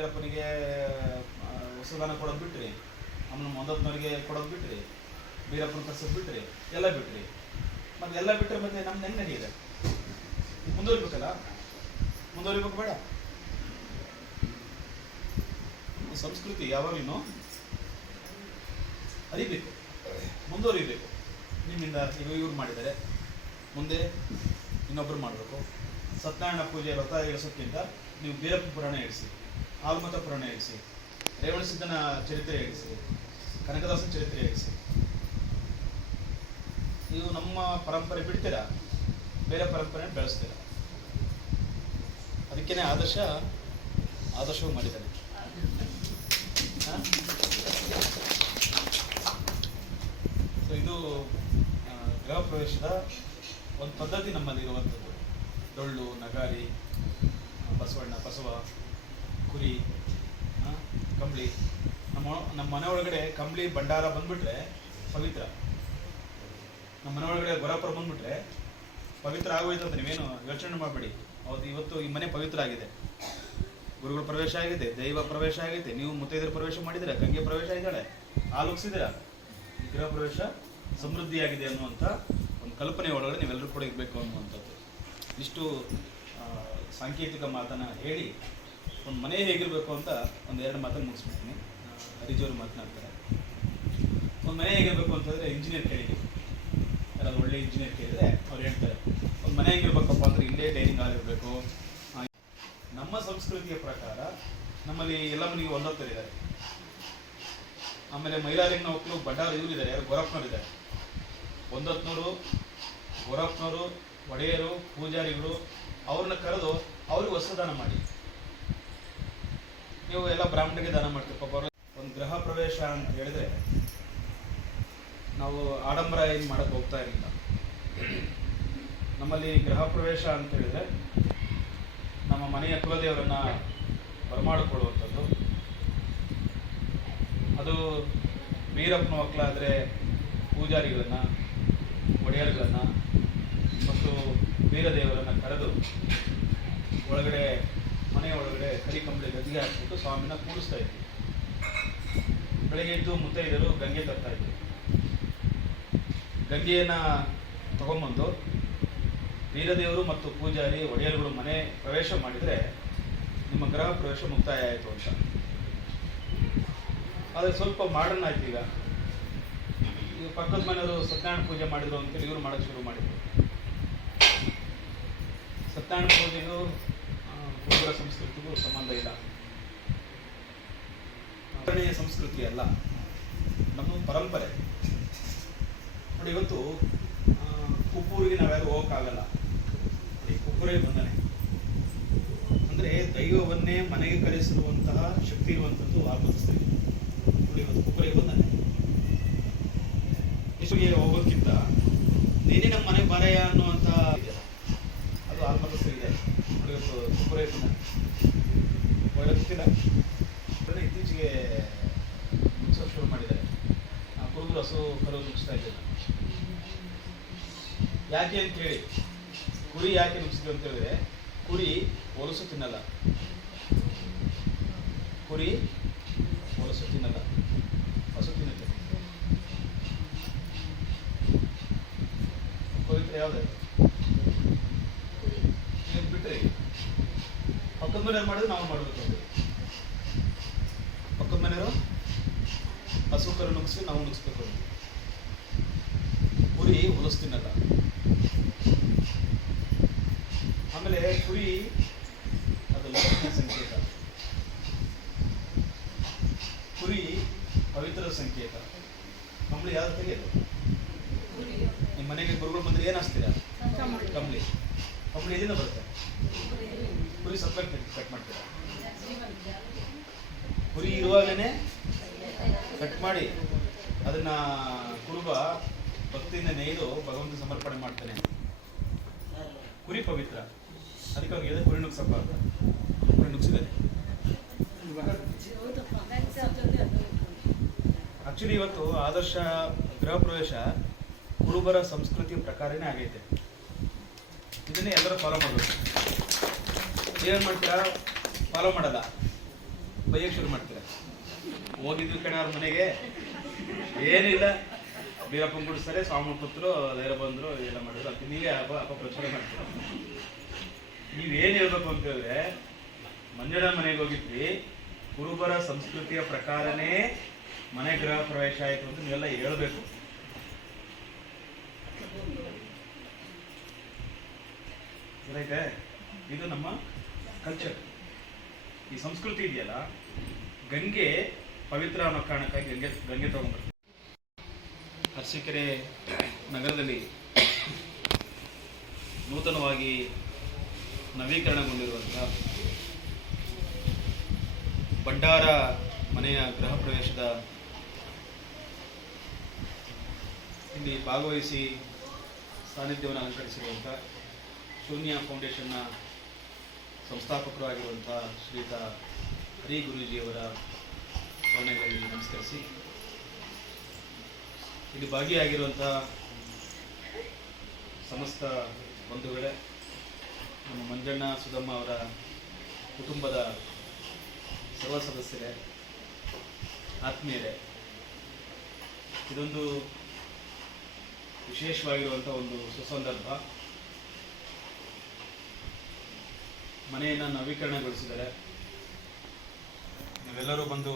ಬೀರಪ್ಪನಿಗೆ ವಸದಾನ ಕೊಡೋದು ಬಿಟ್ರಿ, ಆಮೇಲೆ ಮೊದಲನವರಿಗೆ ಕೊಡೋದು ಬಿಟ್ರಿ, ಬೀರಪ್ಪನ ಕರ್ಸೋದು ಬಿಟ್ರಿ, ಎಲ್ಲ ಬಿಟ್ರಿ. ಮತ್ತೆ ಎಲ್ಲ ಬಿಟ್ಟರೆ ಮತ್ತೆ ನಮ್ದು ಹೆಂಗೆ ನಡೆಯಿದೆ? ಮುಂದುವರಿಬೇಕಲ್ಲ, ಮುಂದುವರಿಬೇಕು ಬೇಡ? ಸಂಸ್ಕೃತಿ ಯಾವಾಗಲೂ ಅರಿಬೇಕು, ಮುಂದುವರಿಬೇಕು. ನಿಮ್ಮಿಂದ ಈಗ ಇವ್ರು ಮಾಡಿದ್ದಾರೆ, ಮುಂದೆ ಇನ್ನೊಬ್ಬರು ಮಾಡಬೇಕು. ಸತ್ಯನಾರಾಯಣ ಪೂಜೆ ವ್ರತ ಇಳಿಸೋಕ್ಕಿಂತ ನೀವು ಬೀರಪ್ಪ ಪುರಾಣ ಇಳಿಸಿ, ಆಲ್ಮತ ಪುರಾಣ ಇಳಿಸಿ, ರೇವಣಸಿದ್ದನ ಚರಿತ್ರೆ ಇಳಿಸಿ, ಕನಕದಾಸನ ಚರಿತ್ರೆ ಇಳಿಸಿ. ನೀವು ನಮ್ಮ ಪರಂಪರೆ ಬಿಡ್ತೀರಾ, ಬೇರೆ ಪರಂಪರೆ ಬೆಳೆಸ್ತೀರಾ. ಅದಕ್ಕೇನೆ ಆದರ್ಶವು ಮಾಡಿದ್ದಾರೆ. ಸೊ ಇದು ಗೃಹ ಪ್ರವೇಶದ ಒಂದು ಪದ್ಧತಿ ನಮ್ಮಲ್ಲಿ ಇರುವಂಥದ್ದು. ಡೊಳ್ಳು, ನಗಾರಿ, ಬಸವ, ಕುರಿ, ಕಂಬಳಿ. ನಮ್ಮ ಮನೆ ಒಳಗಡೆ ಕಂಬಳಿ ಭಂಡಾರ ಬಂದ್ಬಿಟ್ರೆ ಪವಿತ್ರ. ನಮ್ಮ ಮನೆ ಒಳಗಡೆ ಗೊರಪುರ ಬಂದ್ಬಿಟ್ರೆ ಪವಿತ್ರ ಆಗೋಯ್ತು ಅಂತ ನೀವೇನು ಯೋಚನೆ ಮಾಡಬೇಡಿ. ಹೌದು, ಇವತ್ತು ಈ ಮನೆ ಪವಿತ್ರ ಆಗಿದೆ. ಗುರುಗಳ ಪ್ರವೇಶ ಆಗಿದೆ, ದೈವ ಪ್ರವೇಶ ಆಗೈತೆ, ನೀವು ಮುತ್ತೈದರ ಪ್ರವೇಶ ಮಾಡಿದ್ದೀರಾ, ಗಂಗೆ ಪ್ರವೇಶ ಇದ್ದಾಳೆ, ಆಲೋಗಿಸಿದ್ದೀರಾ. ಈ ಗೃಹ ಪ್ರವೇಶ ಸಮೃದ್ಧಿಯಾಗಿದೆ ಅನ್ನುವಂಥ ಒಂದು ಕಲ್ಪನೆ ಒಳಗಡೆ ನೀವೆಲ್ಲರೂ ಕೂಡ ಇರಬೇಕು ಅನ್ನುವಂಥದ್ದು. ಇಷ್ಟು ಸಾಂಕೇತಿಕ ಮಾತನ್ನು ಹೇಳಿ ಒಂದು ಮನೆ ಹೇಗಿರಬೇಕು ಅಂತ ಎರಡು ಮಾತನ್ನು ಮುಗಿಸ್ಬಿಡ್ತೀನಿ. ಹರಿಜೋರು ಮಾತನಾಡ್ತಾರೆ. ಒಂದು ಮನೆ ಹೇಗಿರಬೇಕು ಅಂತಂದರೆ ಇಂಜಿನಿಯರ್ ಕೇಳಿದ್ದೀವಿ, ಯಾರಾದ್ರು ಒಳ್ಳೆ ಇಂಜಿನಿಯರ್ ಕೇಳಿದರೆ ಅವ್ರು ಹೇಳ್ತಾರೆ ಒಂದು ಮನೆ ಹೇಗಿರ್ಬೇಕಪ್ಪ ಅಂದರೆ ಇಲ್ಲೇ ಡೈನಿಂಗ್ ಹಾಲ್ ಇರಬೇಕು. ನಮ್ಮ ಸಂಸ್ಕೃತಿಯ ಪ್ರಕಾರ ನಮ್ಮಲ್ಲಿ ಎಲ್ಲ ಮನೆಗೆ ಒಂದೊತ್ತರಿದ್ದಾರೆ. ಆಮೇಲೆ ಮೈಲಾರಿನ ಮಕ್ಕಳು ಬಡ್ಡಾರು ಇವರಿದ್ದಾರೆ, ಯಾರು ಗೊರಪ್ಪನವರಿದ್ದಾರೆ. ಒಂದೊತ್ತನವರು, ಗೊರಪ್ಪನವರು, ಒಡೆಯರು, ಪೂಜಾರಿಗಳು ಅವ್ರನ್ನ ಕರೆದು ಅವ್ರಿಗೆ ವಸ್ತ್ರದಾನ ಮಾಡಿ. ನೀವು ಎಲ್ಲ ಬ್ರಾಹ್ಮಣರಿಗೆ ದಾನ ಮಾಡ್ತೀವಿ. ಪಾಪ ಒಂದು ಗೃಹ ಪ್ರವೇಶ ಅಂತ ಹೇಳಿದ್ರೆ ನಾವು ಆಡಂಬರ ಏನು ಮಾಡೋಕ್ಕೆ ಹೋಗ್ತಾ ಇರಲಿಲ್ಲ. ನಮ್ಮಲ್ಲಿ ಗೃಹ ಪ್ರವೇಶ ಅಂತ ಹೇಳಿದ್ರೆ ನಮ್ಮ ಮನೆಯ ಕುಲದೇವರನ್ನು ಬರಮಾಡಿಕೊಳ್ಳುವಂಥದ್ದು. ಅದು ಬೀರಪ್ಪನ ಮಕ್ಕಳಾದರೆ ಪೂಜಾರಿಗಳನ್ನು, ಒಡೆಯರ್ಗಳನ್ನು ಮತ್ತು ಬೀರದೇವರನ್ನು ಕರೆದು ಒಳಗಡೆ, ಮನೆಯ ಒಳಗಡೆ ಕರಿಕಂಬಳಿ ಗದ್ದಿಗೆ ಹಾಕ್ಬಿಟ್ಟು ಸ್ವಾಮಿನ ಕೂಡಿಸ್ತಾ ಇದ್ವಿ. ಬೆಳಗ್ಗೆ ಎದ್ದು ಮುತ್ತೈದರು ಗಂಗೆ ತರ್ತಾ ಇದ್ವಿ. ಗಂಗೆಯನ್ನು ತಗೊಂಬಂದು ವೀರದೇವರು ಮತ್ತು ಪೂಜಾರಿ, ಒಡೆಯರುಗಳು ಮನೆ ಪ್ರವೇಶ ಮಾಡಿದರೆ ನಿಮ್ಮ ಗೃಹ ಪ್ರವೇಶ ಮುಕ್ತಾಯ ಆಯಿತು ಅಂತ. ಆದರೆ ಸ್ವಲ್ಪ ಮಾಡರ್ನ್ ಆಯ್ತು. ಈಗ ಪಕ್ಕದ ಮನೆಯವರು ಸತ್ಯನಾರಾಯಣ ಪೂಜೆ ಮಾಡಿದ್ರು ಅಂತೇಳಿ ಇವರು ಮಾಡೋಕ್ಕೆ ಶುರು ಮಾಡಿದ್ರು. ಸತ್ಯನಾರಾಯಣ ಪೂಜೆಗೂ ಕುರುಬರ ಸಂಸ್ಕೃತಿಗೂ ಸಂಬಂಧ ಇಲ್ಲ. ಆಚರಣೆಯ ಸಂಸ್ಕೃತಿ ಅಲ್ಲ, ನಮ್ಮ ಪರಂಪರೆ. ನೋಡಿ, ಇವತ್ತು ಕುಪ್ಪೂರಿಗೆ ನಾವ್ಯಾರು ಹೋಗೋಕ್ಕಾಗಲ್ಲ. ಕುಪ್ಪುರೇ ಬಂಧನೆ ಅಂದರೆ ದೈವವನ್ನೇ ಮನೆಗೆ ಕರೆಸಿರುವಂತಹ ಶಕ್ತಿ ಇರುವಂಥದ್ದು ಆಲ್ಮತಸ್ಥರಿಗೆ. ನೋಡಿ, ಇವತ್ತು ಕುಪ್ಪುರೇ ಬಂಧನೆ. ಇಷ್ಟುಗೆ ಹೋಗೋದಕ್ಕಿಂತ ನೀನೇ ನಮ್ಮ ಮನೆಗೆ ಬಾರಯ್ಯ ಅನ್ನುವಂಥ ಅದು ಆಲ್ಮತಸ್ಥರಿಗಿದೆ. ನೋಡಿ, ಇವತ್ತು ಕುಪ್ಪುರೇ ಬಂಧನೆ ಒಳ್ಳೆ ಗೊತ್ತಿಲ್ಲ. ಇತ್ತೀಚೆಗೆ ಮುಗಿಸೋಕೆ ಶುರು ಮಾಡಿದ್ದಾರೆ. ಕುರುಬರು ಹಸು ಕರು ನುಗ್ಸ್ತಾ ಇದ್ದಾರೆ. ಯಾಕೆ ಅಂತ ಹೇಳಿ, ಕುರಿ ಯಾಕೆ ನುಗ್ಸಿದ್ರು ಅಂತ ಹೇಳಿದ್ರೆ, ಕುರಿ ಹೊಲಸು ತಿನ್ನಲ್ಲ. ಕುರಿ ಹೊಲಸು ತಿನ್ನಲ್ಲ, ಹಸು ತಿನ್ನುತ್ತೆ. ಪವಿತ್ರ ಯಾವುದೇ ಈಗ ಬಿಟ್ರಿ ಪಕ್ಕದ ಮನೆಯವ್ರು ಮಾಡಿದ್ರೆ ನಾವು ಮಾಡಬೇಕು. ಪಕ್ಕದ ಮನೆಯವರು ಹಸು ಕರು ನುಗ್ಸಿ ನಾವು ನುಗ್ಸ್ಬೇಕು. ಕುರಿ ಹೊಲಸು ತಿನ್ನಲ್ಲ. ಆಮೇಲೆ ಕುರಿ ಅದು ಲಕ್ಷ್ಮಿಯ ಸಂಕೇತ, ಕುರಿ ಪವಿತ್ರದ ಸಂಕೇತ. ಕಂಬಳಿ ಯಾವ್ದು ತೆಗೆಯೋದು? ನಿಮ್ಮ ಮನೆಗೆ ಗುರುಗಳು ಬಂದರೆ ಏನು ಹಾಸ್ತೀರಾ? ಕಂಬಳಿ. ಕಂಬಳಿ ಎಲ್ಲಿಂದ ಬರುತ್ತೆ? ಕುರಿ ಸಪ್ರೇಟ್ ಕಟ್ ಮಾಡ್ತೀರಾ? ಕುರಿ ಇರುವಾಗಲೇ ಕಟ್ ಮಾಡಿ ಅದನ್ನು ಕುರುಬ ಭಕ್ತಿಯಿಂದ ನೇಯ್ದು ಭಗವಂತ ಸಮರ್ಪಣೆ ಮಾಡ್ತಾನೆ. ಕುರಿ ಪವಿತ್ರ. ಅದಕ್ಕೆ ಅವ್ರಿಗೆ ಎದೆ ಕುರಿ ನುಗ್ಸಪ್ಪ ಅಂತ ಕುರಿ ನುಗ್ಸಿದ್ದಾನೆ. ಆಕ್ಚುಲಿ ಇವತ್ತು ಆದರ್ಶ ಗೃಹ ಪ್ರವೇಶ ಕುರುಬರ ಸಂಸ್ಕೃತಿಯ ಪ್ರಕಾರನೇ ಆಗೈತೆ. ಇದನ್ನೇ ಎಲ್ಲರೂ ಫಾಲೋ ಮಾಡಬೇಕು. ಏನು ಮಾಡ್ತೀರಾ? ಫಾಲೋ ಮಾಡಲ್ಲ. ಬೈಯಕ್ಕೆ ಶುರು ಮಾಡ್ತೀರಾ. ಹೋಗಿದ್ವಿ ಕಡೆ ಅವ್ರ ಮನೆಗೆ, ಏನಿಲ್ಲ, ಬೀರಪ್ಪನ ಗುಡಿಸ್ತಾರೆ, ಸ್ವಾಮಿ ಪುತ್ರರು ಧೈರ್ಯ ಬಂದರು, ಎಲ್ಲ ಮಾಡಿದ್ರು. ಅದಕ್ಕೆ ನೀವೇ ಅಪಪ್ರಚಾರ ಮಾಡ್ತೀರ. ನೀವೇನು ಹೇಳ್ಬೇಕು ಅಂತ ಹೇಳಿದ್ರೆ, ಮಂಜಣ್ಣ ಮನೆಗೆ ಹೋಗಿದ್ವಿ, ಕುರುಬರ ಸಂಸ್ಕೃತಿಯ ಪ್ರಕಾರನೇ ಮನೆ ಗೃಹ ಪ್ರವೇಶ ಆಯಿತು ಅಂತ ನೀವೆಲ್ಲ ಹೇಳ್ಬೇಕು. ಗೊತ್ತಾಯ್ತೆ? ಇದು ನಮ್ಮ ಕಲ್ಚರ್. ಈ ಸಂಸ್ಕೃತಿ ಇದೆಯಲ್ಲ, ಗಂಗೆ ಪವಿತ್ರ ಅನ್ನೋ ಕಾರಣಕ್ಕಾಗಿ ಗಂಗೆ ತಗೊಂಡ್ಬರ್ತೀವಿ. ಅರಸೀಕೆರೆ ನಗರದಲ್ಲಿ ನೂತನವಾಗಿ ನವೀಕರಣಗೊಂಡಿರುವಂತಹ ಭಂಡಾರ ಮನೆಯ ಗೃಹ ಪ್ರವೇಶದ ಇಲ್ಲಿ ಭಾಗವಹಿಸಿ ಸಾನ್ನಿಧ್ಯವನ್ನು ಅಲಂಕರಿಸಿರುವಂಥ ಶೂನ್ಯ ಫೌಂಡೇಶನ್ನ ಸಂಸ್ಥಾಪಕರು ಆಗಿರುವಂಥ ಶ್ರೀಯುತ ಹರಿ ಗುರೂಜಿಯವರ ಸ್ಮರಣೆಗಳಲ್ಲಿ ನಮಸ್ಕರಿಸಿ, ಇಲ್ಲಿ ಭಾಗಿಯಾಗಿರುವಂಥ ಸಮಸ್ತ ಬಂಧುಗಳೇ, ನಮ್ಮ ಮಂಜಣ್ಣ ಸುಧಮ್ಮ ಅವರ ಕುಟುಂಬದ ಸರ್ವ ಸದಸ್ಯರೇ, ಆತ್ಮೀಯರೇ, ಇದೊಂದು ವಿಶೇಷವಾಗಿರುವಂಥ ಒಂದು ಸುಸಂದರ್ಭ. ಮನೆಯನ್ನು ನವೀಕರಣಗೊಳಿಸಿದ್ದಾರೆ. ನೀವೆಲ್ಲರೂ ಬಂದು